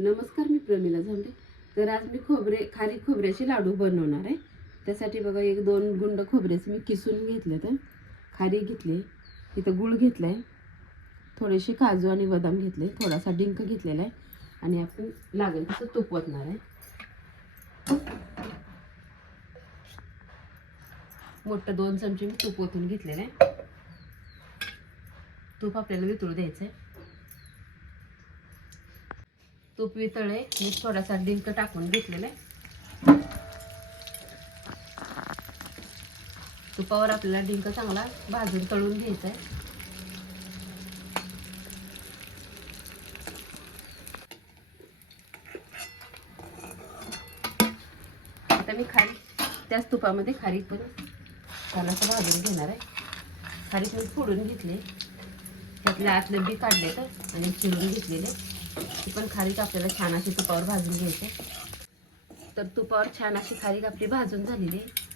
नमस्कार मी प्रमिला झांबे. तर आज मी खोबरे खारी खोबऱ्याचे लाडू बनवणार आहे. त्यासाठी बघा एक दोन गुंड खोबऱ्याचे मी किसून घेतले तर खारी घेतली इथं गुळ घेतला आहे. थोडेसे काजू आणि बदाम घेतले थोडासा डिंक घेतलेला आहे. आणि आपण लागेल तसं तूप ओतणार आहे. मोठं दोन चमचे मी तूप ओतून घेतलेलं आहे. तूप आपल्याला वितळू द्यायचं आहे तूप वितळे मी थोडासा डिंक टाकून घेतलेलं आहे. तुपावर आपल्याला डिंक चांगला भाजून तळून घ्यायचा आहे. आता मी खारी त्याच तुपामध्ये खारीक पण छानसं भाजून घेणार आहे. खारीक मी फोडून घेतले त्यातले आतलं बी काढले तर आणि चिरून घेतलेले ती पण खारीक आपल्याला छान अशी तुपावर भाजून घ्यायचे. तर तुपावर छान अशी खारीक आपली भाजून झालेली आहे.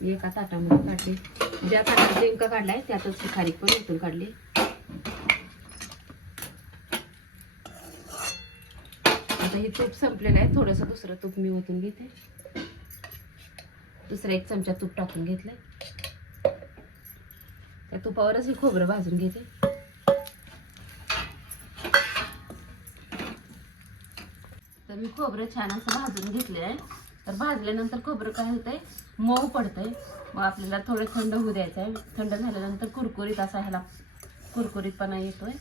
मी एका ताटामध्ये काढते. ज्या ताटात डिंक काढलाय त्यातच ती खारीक पण उतरून काढली. आता हे तूप संपलेलं आहे. थोडंसं दुसरं तूप मी ओतून घेते. दुसरा एक चमचा तूप टाकून घेतलंय. त्या तुपावरच हे खोबरं भाजून घेते. तर मी खोबरं छान असं भाजून घेतलेलं आहे. तर भाजल्यानंतर खोबरं काय होतंय? मऊ पडतंय. मग आपल्याला थोडं थंड होऊ द्यायचं आहे थंड झाल्यानंतर कुरकुरीत असा ह्याला कुरकुरीतपणा येतोय.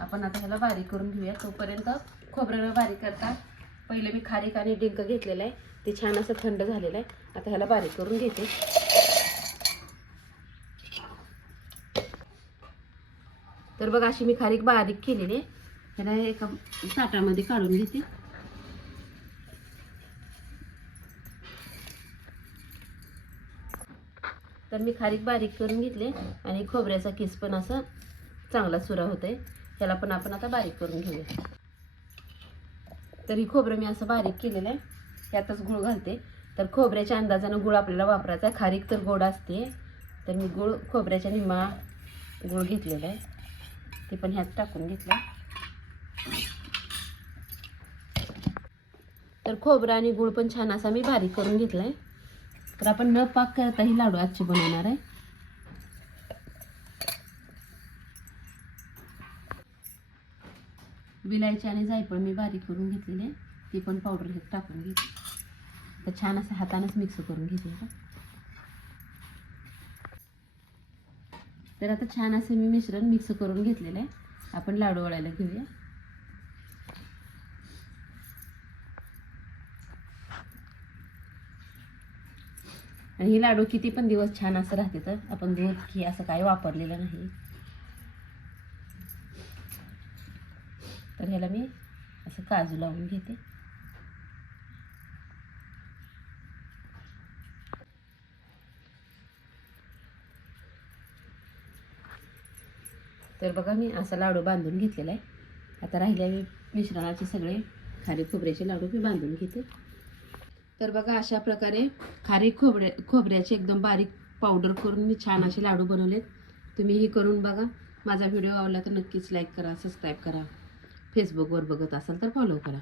आपण आता ह्याला बारीक करून घेऊया. तोपर्यंत खोबरं बारीक करता. पहिले मी खारीक आणि डिंक घेतलेलं आहे. ते छान असं थंड झालेलं आहे. आता ह्याला बारीक करून घेते. तर बघा अशी मी खारीक बारीक केलेली आहे. ह्याला एका ताटामध्ये काढून घेते. तर मी खारीक बारीक करून घेतले आणि खोबऱ्याचा किस पण असा चांगला सुरा होतोय. ह्याला पण आपण आता बारीक करून घेऊया. तर ही खोबरं मी असं बारीक केलेलं आहे. त्यातच गुळ घालते. तर खोबऱ्याच्या अंदाजानं गुळ आपल्याला वापरायचा आहे. खारीक तर गोड असते. तर मी गुळ खोबऱ्याच्या निम्मा गुळ घेतलेला आहे. ते पण ह्यात टाकून घेतलं. तर खोबरं आणि गुळ पण छान असा मी बारीक करून घेतला आहे तर आपण न पाक करता ही लाडू आजची बनवणार आहे. विलायची आणि जायफळ मी बारीक करून घेतलेली आहे. ती पण पावडर घेत टाकून घेते. तर छान असं हातानंच मिक्स करून घेते तर आता छान असं मी मिश्रण मिक्स करून घेतलेलं आहे. आपण लाडू वळायला घेऊया. आणि हे लाडू किती पण दिवस छान असं राहते तर आपण दूध की असं काही वापरलेलं नाही. तर ह्याला मी असं काजू लावून घेते. तर बघा मी असा लाडू बांधून घेतलेला आहे. आता राहिलेले मिश्रणाचे सगळे खारे खोबऱ्याचे लाडू मी बांधून घेते. तर बघा अशा प्रकारे खारी खोबऱ्या खोबऱ्याचे एकदम बारीक पावडर करून मी छान असे लाडू बनवलेत. तुम्हीही करून बघा. माझा व्हिडिओ आवडला तर नक्कीच लाईक करा सबस्क्राईब करा. फेसबुकवर बघत असाल तर फॉलो करा.